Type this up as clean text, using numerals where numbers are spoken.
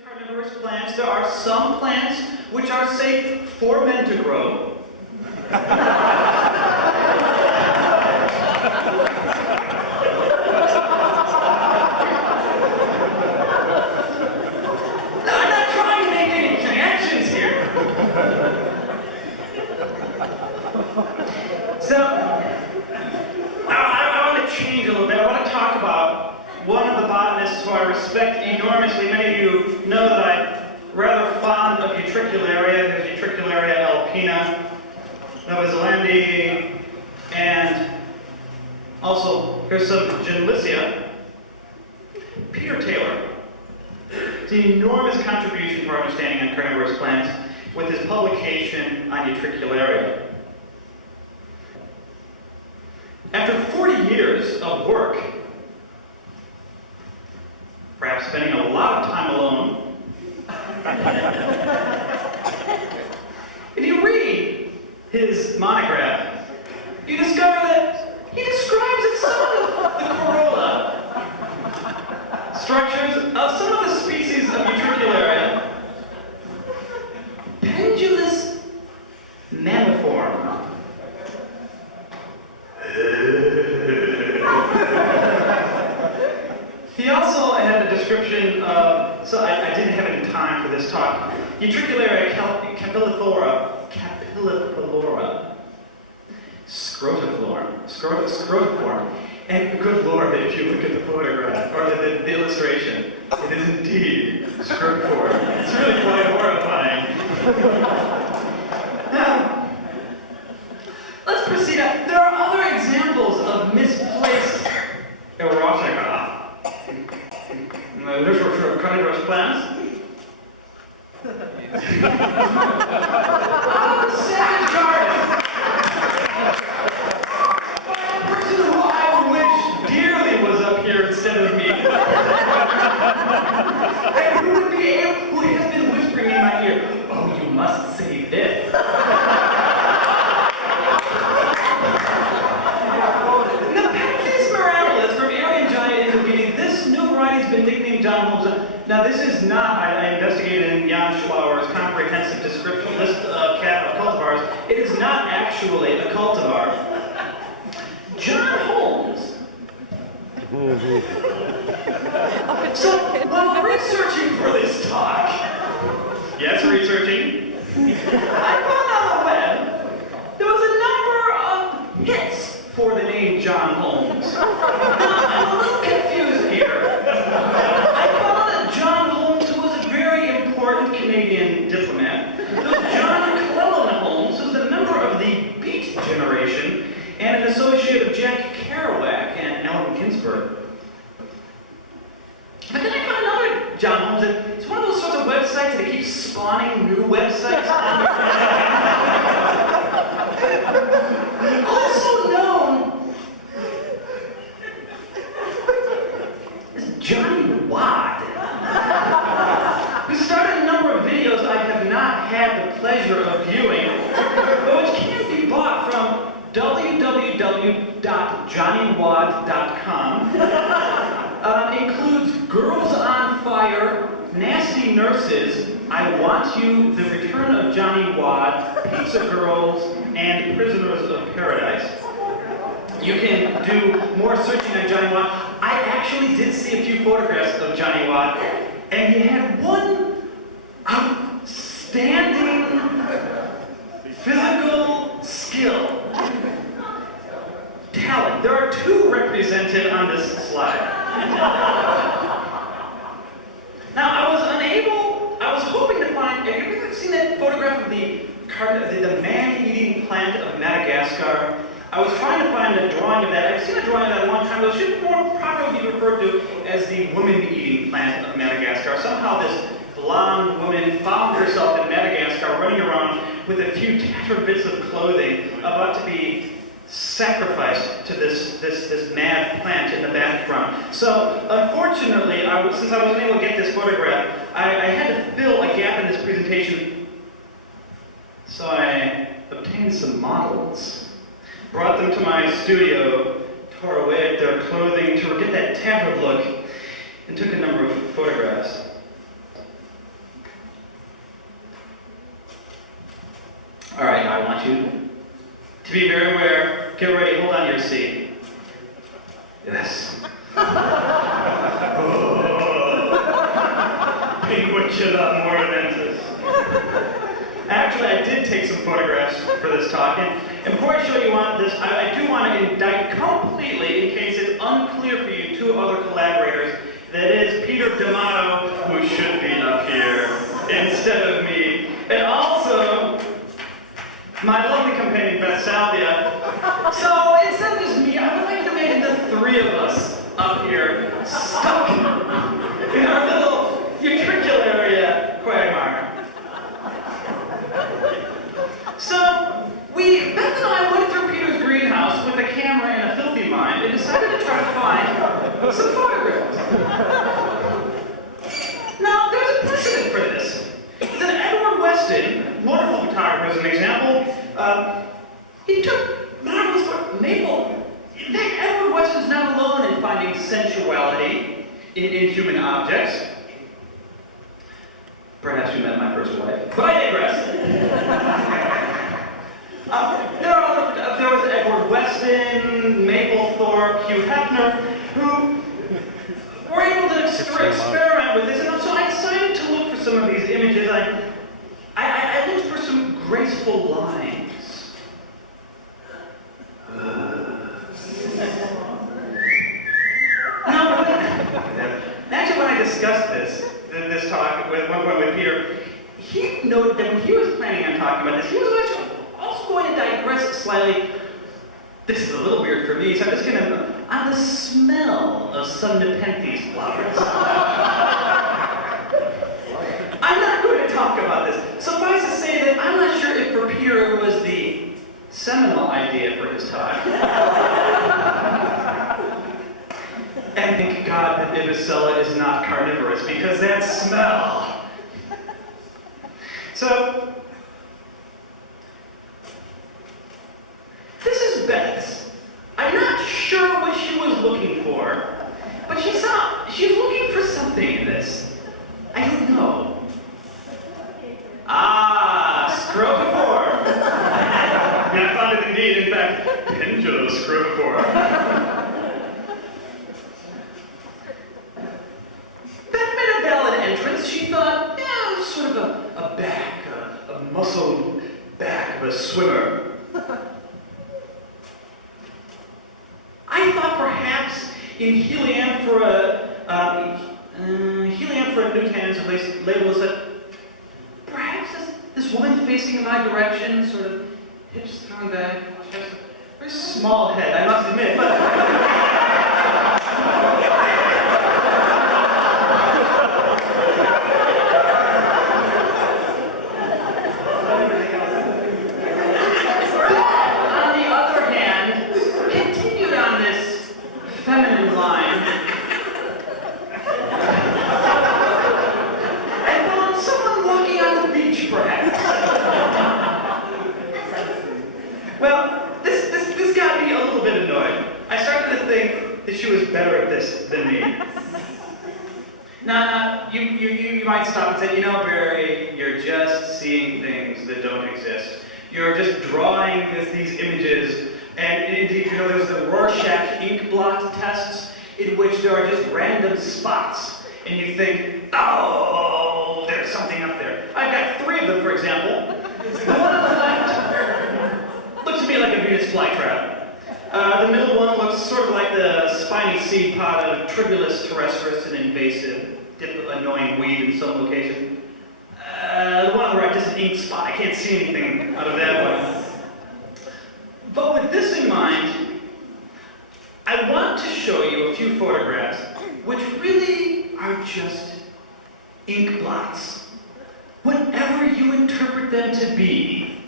Carnivorous plants, there are some plants which are safe for men to grow. So, I want to change a little bit. I want to talk about one of the botanists who I respect enormously. Many of you know that I'm rather fond of Utricularia. There's Utricularia alpina, Nova Zelandi, and also here's some Genlycia. Peter Taylor. It's an enormous contribution for our understanding on carnivorous plants with his publication on Utricularia. After 40 years of work, perhaps spending a lot of time alone, if you read his monograph, you discover that he describes in some of the corolla structures of some of the species of Utricularia, pendulous mammiform. He also had a description of, so I didn't have any time for this talk, Utricularia capilliflora, scrotiform, and good lord, if you look at the photograph, or the illustration, it is indeed scrotiform. It's really quite horrifying. Now, let's proceed on. There are other examples of misplaced Rorschach Ink Carnivorous plants. Out of the savage garden. A person who I would wish dearly was up here instead of me. And who has been whispering in my ear, oh, you must say this. Been nicknamed John Holmes. Now this is not, I investigated in Jan Schlauer's comprehensive description list of cultivars. It is not actually a cultivar. John Holmes. So while researching for this talk, yes, researching, I found on the web there was a number of hits for the name John Holmes. Now I'm a little confused here. I found that John Holmes, who was a very important Canadian diplomat, there was John Cleland Holmes, who was a member of the Beat generation, and an associate of Jack Kerouac and Allen Ginsberg. But then I found another John Holmes, and it's one of those sorts of websites that keeps spawning new websites on the also known as Johnny Wad, who started a number of videos I have not had the pleasure of viewing, but which can be bought from www.johnnywad.com. Includes Girls on Fire, Nasty Nurses, I Want You, The Return of Johnny Wad, Pizza Girls, and Prisoners of Paradise. You can do more searching on Johnny Wad. I actually did see a few photographs of Johnny Wad, and he had one outstanding physical skill. Talent. There are two represented on this slide. Now, I was hoping to find, have you ever seen that photograph of the man-eating plant of Madagascar? I was trying to find a drawing of that. I've seen a drawing of that a long time ago. It should more properly be referred to as the woman-eating plant of Madagascar. Somehow this blonde woman found herself in Madagascar running around with a few tattered bits of clothing about to be sacrificed to this mad plant in the background. So, unfortunately, since I wasn't able to get this photograph, I had to fill a gap in this presentation. So I obtained some models, brought them to my studio, tore away at their clothing to get that tattered look, and took a number of photographs. see. Yes. Pinguicula moravensis. Actually, I did take some photographs for this talk, and before I show you on this, I do want to indict completely, in case it's unclear for you, two other collaborators. That is Peter D'Amato, who should be up here instead of me, and also my lovely companion, Beth Salvia. So instead of just me, I would like to imagine the three of us up here, stuck in our little utricularia quagmire. So, Beth and I went through Peter's greenhouse with a camera and a filthy mind and decided to try to find some photographs. Now, there's a precedent for this. That Edward Weston, wonderful photographer as an example, he took marvelous Maple. In fact, Edward Weston's not alone in finding sensuality in human objects. Perhaps you met my first wife, but I digress. There was Edward Weston, Mapplethorpe, Hugh Hefner, who were able to experiment with this, and so I decided to look for some of these images. I looked for some graceful lines. Actually, when I discussed this talk with one point with Peter, he noted that when he was planning on talking about this, he was also going to digress slightly. This is a little weird for me, so I'm just going to, on the smell of some Nepenthes flowers. I'm not going to talk about this. Suffice to say that I'm not sure if for Peter it was the seminal idea for his talk. And thank God that Ibicella is not carnivorous, because that smell. So, this is Beth's. I'm not sure what she was looking for, but she's looking for something in this. I don't know. Scrotophore. And I found it indeed, in fact, Penduloscrotophore. Beth made a valid entrance. She thought, it was sort of a back, a muscle back of a swimmer. I thought perhaps in Helianthera nutans, at least labeled as perhaps this woman facing in my direction, sort of hips thrown back, she has a very small head, I must admit, but you might stop and say, Barry, you're just seeing things that don't exist. You're just drawing these images, and indeed, there's the Rorschach Ink Blots tests in which there are just random spots, and you think, oh, there's something up there. I've got 3 of them, for example. The one on the left looks to me like a Venus flytrap. The middle one looks sort of like the spiny seed pod of Tribulus terrestris, an invasive, annoying weed in some location. The one on the right is an ink spot. I can't see anything out of that one. But with this in mind, I want to show you a few photographs which really are just ink blots. Whatever you interpret them to be,